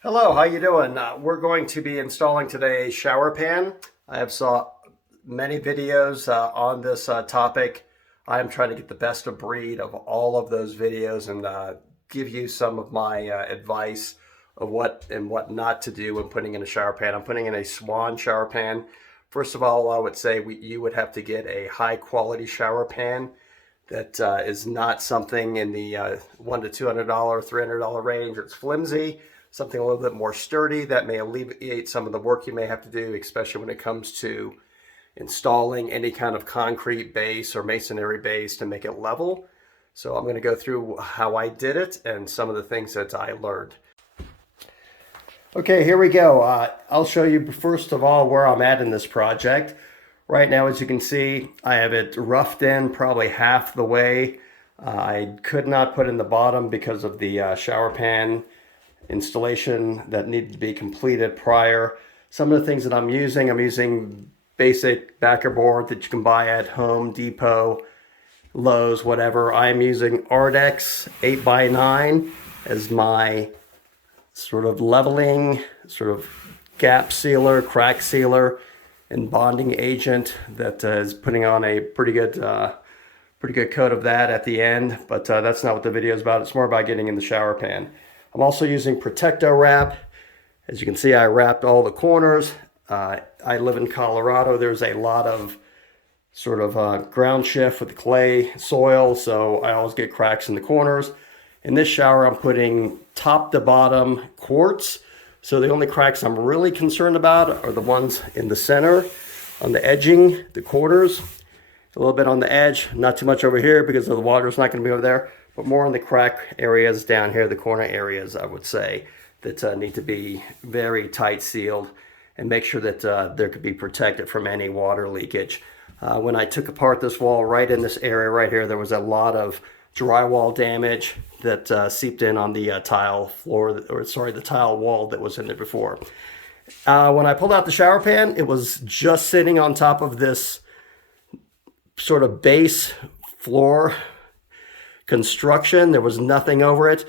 Hello, how you doing? We're going to be installing today a shower pan. I have saw many videos on this topic. I am trying to get the best of breed of all of those videos and give you some of my advice of what and what not to do when putting in a shower pan. I'm putting in a Swan shower pan. First of all, I would say you would have to get a high quality shower pan that is not something in the $100 to $200, $300 range. It's flimsy, something a little bit more sturdy that may alleviate some of the work you may have to do, especially when it comes to installing any kind of concrete base or masonry base to make it level. So I'm going to go through how I did it and some of the things that I learned. Okay, here we go. I'll show you first of all where I'm at in this project. Right now, as you can see, I have it roughed in probably half the way. I could not put in the bottom because of the shower pan installation that needed to be completed prior. Some of the things that I'm using basic backer board that you can buy at Home Depot, Lowe's, whatever. I'm using Ardex 8x9 as my sort of leveling, sort of gap sealer, crack sealer, and bonding agent that is putting on a pretty good coat of that at the end. But that's not what the video is about. It's more about getting in the shower pan. I'm also using Protecto wrap. As you can see, I wrapped all the corners. I live in Colorado. There's a lot of sort of ground shift with clay soil, so I always get cracks in the corners. In this shower, I'm putting top to bottom quartz. So the only cracks I'm really concerned about are the ones in the center, on the edging, the corners, a little bit on the edge, not too much over here because the water's not going to be over there, but more in the crack areas down here, the corner areas, I would say, that need to be very tight sealed and make sure that there could be protected from any water leakage. When I took apart this wall right in this area right here, there was a lot of drywall damage that seeped in on the tile floor, or sorry, the tile wall that was in there before. When I pulled out the shower pan, it was just sitting on top of this sort of base floor construction. There was nothing over it,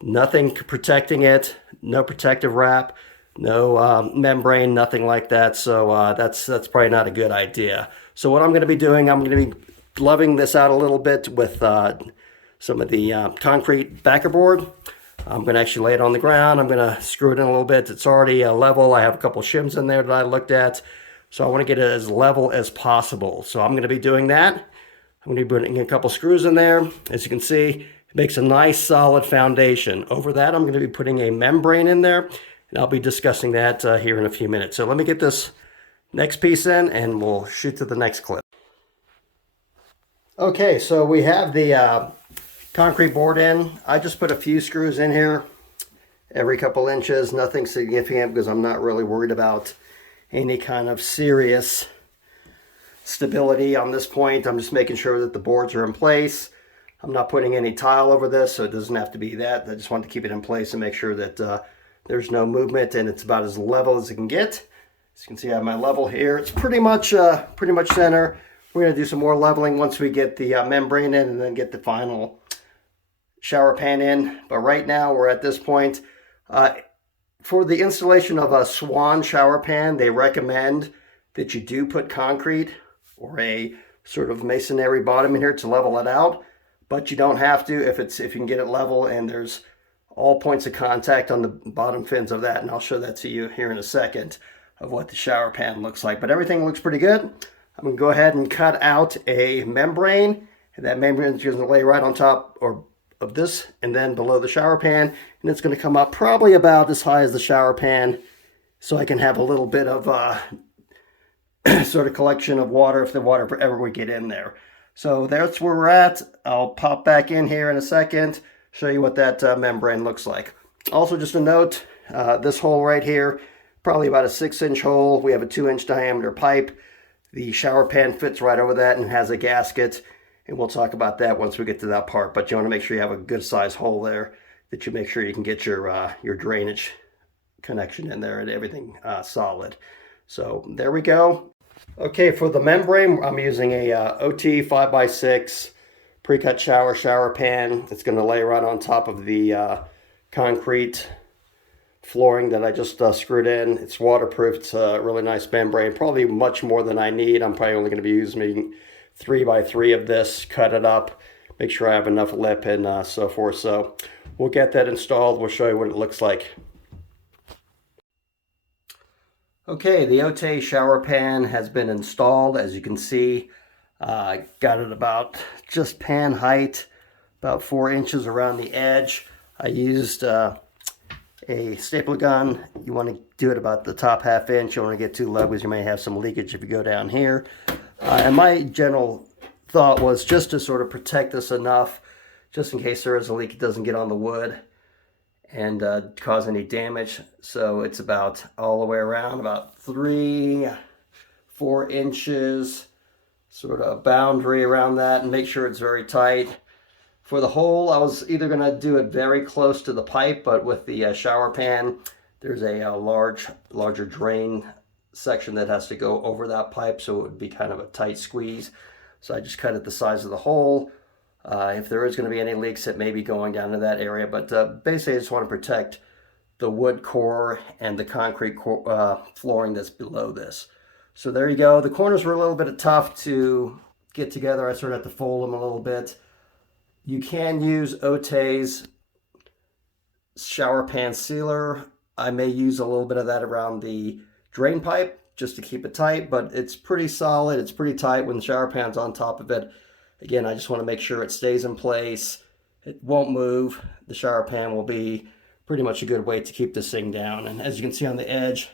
nothing protecting it, no protective wrap, no membrane, nothing like that. So that's probably not a good idea. So what I'm going to be doing, I'm going to be gloving this out a little bit with some of the concrete backer board. I'm going to actually lay it on the ground. I'm going to screw it in a little bit. It's already level. I have a couple shims in there that I looked at. So I want to get it as level as possible. So I'm going to be doing that. I'm going to be putting a couple screws in there. As you can see, it makes a nice solid foundation. Over that, I'm going to be putting a membrane in there. And I'll be discussing that here in a few minutes. So let me get this next piece in and we'll shoot to the next clip. Okay, so we have the concrete board in. I just put a few screws in here every couple inches, nothing significant because I'm not really worried about any kind of serious stability on this point. I'm just making sure that the boards are in place. I'm not putting any tile over this, so it doesn't have to be that. I just want to keep it in place and make sure that there's no movement and it's about as level as it can get. As you can see, I have my level here. It's pretty much center. We're going to do some more leveling once we get the membrane in and then get the final shower pan in. But right now we're at this point. For the installation of a Swan shower pan, they recommend that you do put concrete or a sort of masonry bottom in here to level it out. But you don't have to if you can get it level and there's all points of contact on the bottom fins of that. And I'll show that to you here in a second of what the shower pan looks like. But everything looks pretty good. I'm going to go ahead and cut out a membrane, and that membrane is going to lay right on top of this and then below the shower pan, and it's going to come up probably about as high as the shower pan so I can have a little bit of sort of collection of water if the water ever would get in there. So that's where we're at. I'll pop back in here in a second, show you what that membrane looks like. Also, just a note, this hole right here, probably about a 6-inch hole. We have a 2-inch diameter pipe. The shower pan fits right over that and has a gasket, and we'll talk about that once we get to that part. But you want to make sure you have a good size hole there that you make sure you can get your drainage connection in there and everything solid. So there we go. Okay, for the membrane, I'm using a OT 5x6 pre-cut shower pan. It's going to lay right on top of the concrete flooring that I just screwed in. It's waterproof. It's a really nice membrane, probably much more than I need. I'm probably only going to be using 3x3 of this, cut it up, make sure I have enough lip and so forth. So we'll get that installed. We'll show you what it looks like. Okay, the Ote shower pan has been installed. As you can see, got it about just pan height, about 4 inches around the edge. I used a staple gun. You want to do it about the top ½ inch. You don't want to get too low because you may have some leakage if you go down here. And my general thought was just to sort of protect this enough, just in case there is a leak, it doesn't get on the wood and cause any damage. So it's about all the way around, about 3-4 inches, sort of boundary around that, and make sure it's very tight. For the hole, I was either going to do it very close to the pipe, but with the shower pan, there's a larger drain section that has to go over that pipe, so it would be kind of a tight squeeze. So I just cut it the size of the hole. If there is going to be any leaks, it may be going down to that area, but basically I just want to protect the wood core and the concrete flooring that's below this. So there you go. The corners were a little bit tough to get together. I sort of had to fold them a little bit. You can use Ote's shower pan sealer. I may use a little bit of that around the drain pipe just to keep it tight, but it's pretty solid. It's pretty tight when the shower pan's on top of it. Again, I just want to make sure it stays in place. It won't move. The shower pan will be pretty much a good way to keep this thing down. And as you can see on the edge,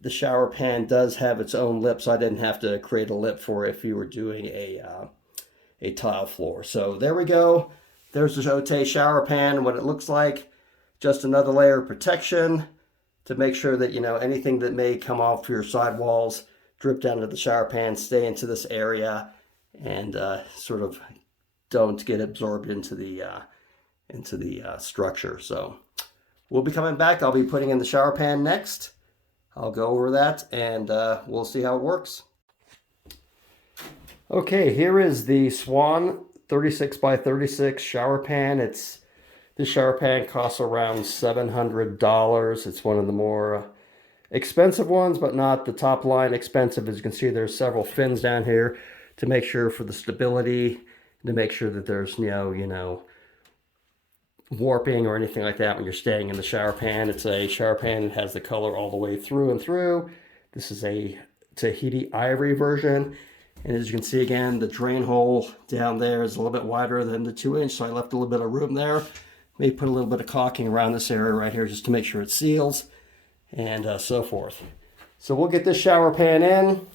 the shower pan does have its own lip, so I didn't have to create a lip for it if you were doing a tile floor. So there we go. There's the Ote shower pan, what it looks like. Just another layer of protection to make sure that, you know, anything that may come off your sidewalls, drip down to the shower pan, stay into this area, and sort of don't get absorbed into the structure. So we'll be coming back. I'll be putting in the shower pan next. I'll go over that and we'll see how it works. Okay, here is the Swan 36x36 shower pan. This shower pan costs around $700. It's one of the more expensive ones, but not the top line expensive. As you can see, there's several fins down here to make sure for the stability, to make sure that there's no warping or anything like that when you're staying in the shower pan. It's a shower pan that has the color all the way through and through. This is a Tahiti ivory version. And as you can see again, the drain hole down there is a little bit wider than the 2-inch, so I left a little bit of room there. May put a little bit of caulking around this area right here just to make sure it seals and so forth. So we'll get this shower pan in.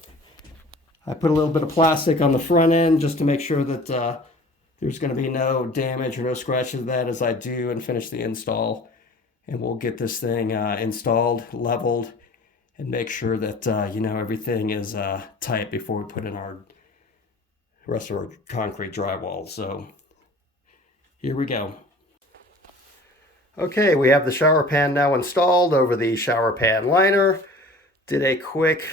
I put a little bit of plastic on the front end just to make sure that there's going to be no damage or no scratches of that as I do and finish the install. And we'll get this thing installed, leveled, and make sure that everything is tight before we put in our rest of our concrete drywall. So here we go. Okay, we have the shower pan now installed over the shower pan liner. Did a quick,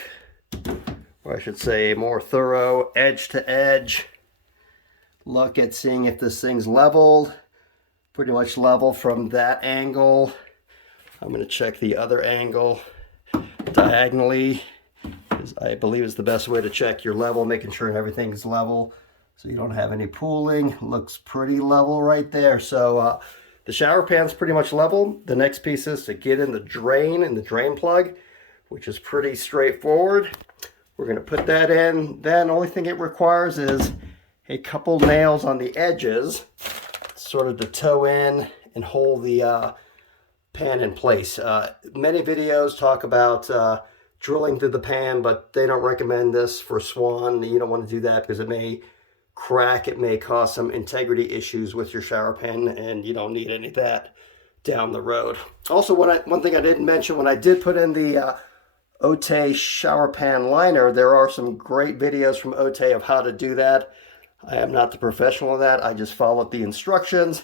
or I should say more thorough, edge to edge look at seeing if this thing's leveled. Pretty much level from that angle. I'm going to check the other angle diagonally. I believe is the best way to check your level, making sure everything's level so you don't have any pooling. Looks pretty level right there. So the shower pan's pretty much level. The next piece is to get in the drain and the drain plug, which is pretty straightforward. We're going to put that in. Then the only thing it requires is a couple nails on the edges, sort of to toe in and hold the pan in place. Many videos talk about drilling through the pan, but they don't recommend this for Swan. You don't want to do that because it may crack. It may cause some integrity issues with your shower pan, and you don't need any of that down the road. Also, one thing I didn't mention, when I did put in the Ote shower pan liner, there are some great videos from Ote of how to do that. I am not the professional of that. I just followed the instructions.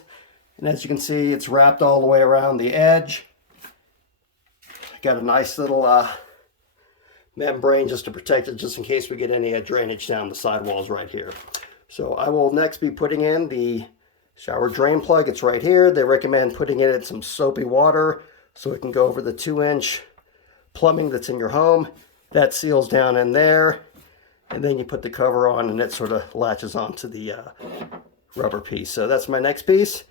And as you can see, it's wrapped all the way around the edge. Got a nice little membrane just to protect it, just in case we get any drainage down the sidewalls right here. So I will next be putting in the shower drain plug. It's right here. They recommend putting it in some soapy water so it can go over the 2-inch plumbing that's in your home. That seals down in there, and then you put the cover on and it sort of latches onto the rubber piece. So that's my next piece.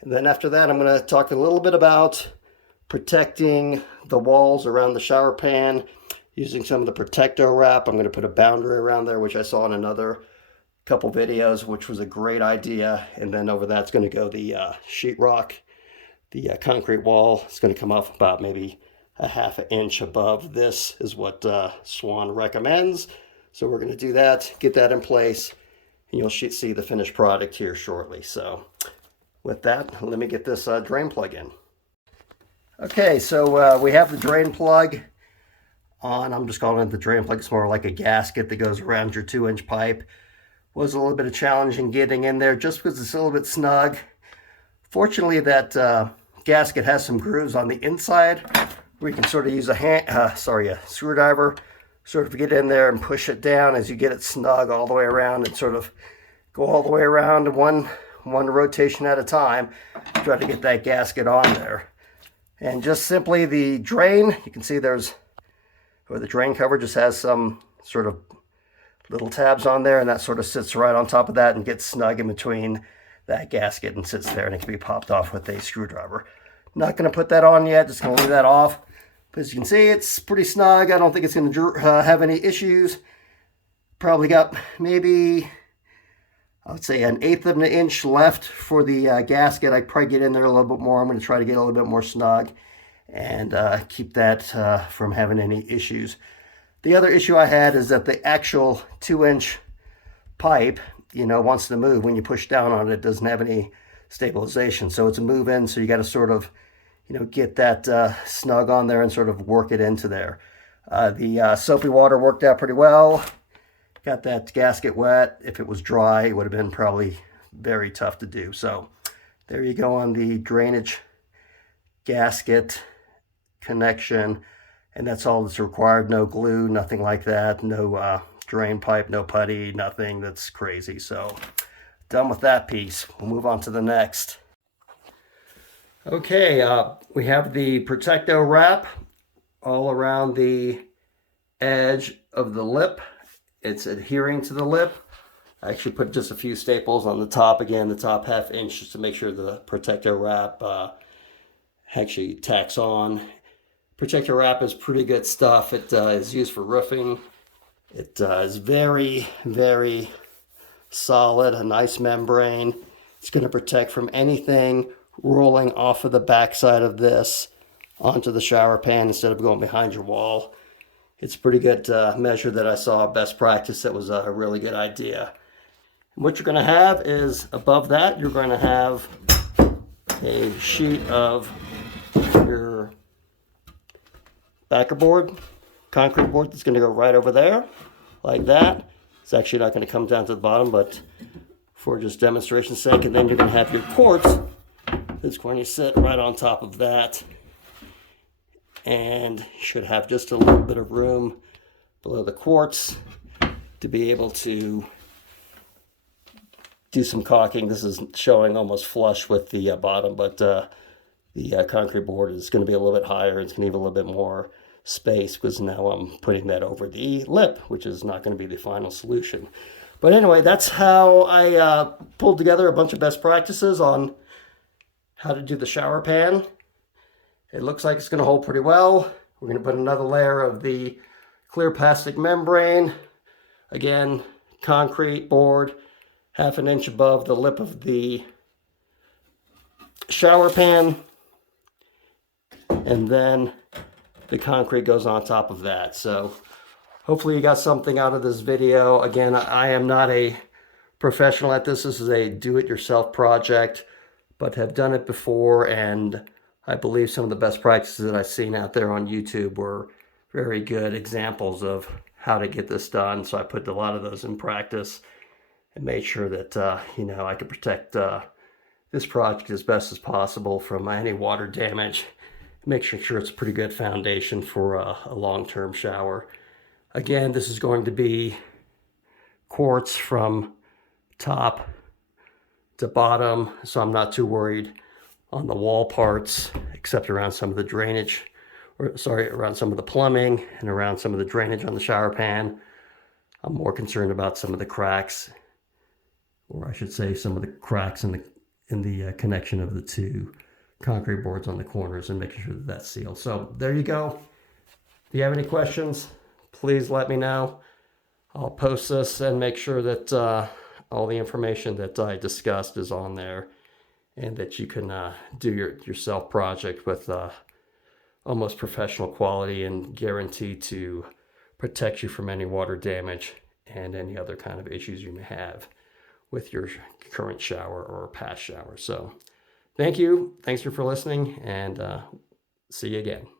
And then after that, I'm going to talk a little bit about protecting the walls around the shower pan using some of the Protecto wrap. I'm going to put a boundary around there, which I saw in another couple videos, which was a great idea. And then over that's going to go the sheetrock. The concrete wall is going to come off about maybe a ½ inch above this is what Swan recommends. So we're going to do that, get that in place, and you'll see the finished product here shortly. So with that, let me get this drain plug in. Okay, so we have the drain plug on. I'm just calling it the drain plug. It's more like a gasket that goes around your 2-inch pipe. Was a little bit of challenging getting in there just because it's a little bit snug. Fortunately, that gasket has some grooves on the inside where you can sort of use a screwdriver, sort of get in there and push it down as you get it snug all the way around, and sort of go all the way around one rotation at a time. Try to get that gasket on there. And just simply the drain, you can see the drain cover just has some sort of little tabs on there, and that sort of sits right on top of that and gets snug in between that gasket and sits there, and it can be popped off with a screwdriver. Not going to put that on yet, just going to leave that off. But as you can see, it's pretty snug. I don't think it's going to have any issues. Probably got maybe, I would say, 1/8 of an inch left for the gasket. I'd probably get in there a little bit more. I'm going to try to get a little bit more snug and keep that from having any issues. The other issue I had is that the actual 2-inch pipe, wants to move. When you push down on it, it doesn't have any stabilization. So it's a move in, so you got to sort of, get that snug on there and sort of work it into there. The soapy water worked out pretty well. Got that gasket wet. If it was dry, it would have been probably very tough to do. So there you go on the drainage gasket connection. And that's all that's required. No glue, nothing like that. No drain pipe, no putty, nothing that's crazy. So done with that piece. We'll move on to the next. Okay, we have the Protecto wrap all around the edge of the lip. It's adhering to the lip. I actually put just a few staples on the top, again, the top ½ inch, just to make sure the Protecto wrap actually tacks on. Protector wrap is pretty good stuff. It is used for roofing. It is very, very solid, a nice membrane. It's going to protect from anything rolling off of the backside of this onto the shower pan instead of going behind your wall. It's a pretty good measure that I saw, best practice. That was a really good idea. And what you're going to have is, above that, you're going to have a sheet of your backer board, concrete board, that's going to go right over there, like that. It's actually not going to come down to the bottom, but for just demonstration's sake. And then you're going to have your quartz that's going to sit right on top of that. And you should have just a little bit of room below the quartz to be able to do some caulking. This is showing almost flush with the bottom, but the concrete board is going to be a little bit higher. It's going to need a little bit more space because now I'm putting that over the lip, which is not going to be the final solution. But anyway, that's how I pulled together a bunch of best practices on how to do the shower pan. It looks like it's going to hold pretty well. We're going to put another layer of the clear plastic membrane. Again, concrete board, ½ inch above the lip of the shower pan. And then the concrete goes on top of that. So hopefully you got something out of this video. Again, I am not a professional at this. This is a do-it-yourself project, but have done it before, and I believe some of the best practices that I've seen out there on YouTube were very good examples of how to get this done. So I put a lot of those in practice and made sure that I could protect this project as best as possible from any water damage. Make sure it's a pretty good foundation for a long-term shower. Again, this is going to be quartz from top to bottom, so I'm not too worried on the wall parts, except around some of the drainage, around some of the plumbing and around some of the drainage on the shower pan. I'm more concerned about some of the cracks, or I should say some of the cracks in the connection of the two concrete boards on the corners, and making sure that that's sealed. So there you go. If you have any questions, please let me know. I'll post this and make sure that all the information that I discussed is on there, and that you can do your self project with almost professional quality and guarantee to protect you from any water damage and any other kind of issues you may have with your current shower or past shower. So thank you. Thanks for listening, and see you again.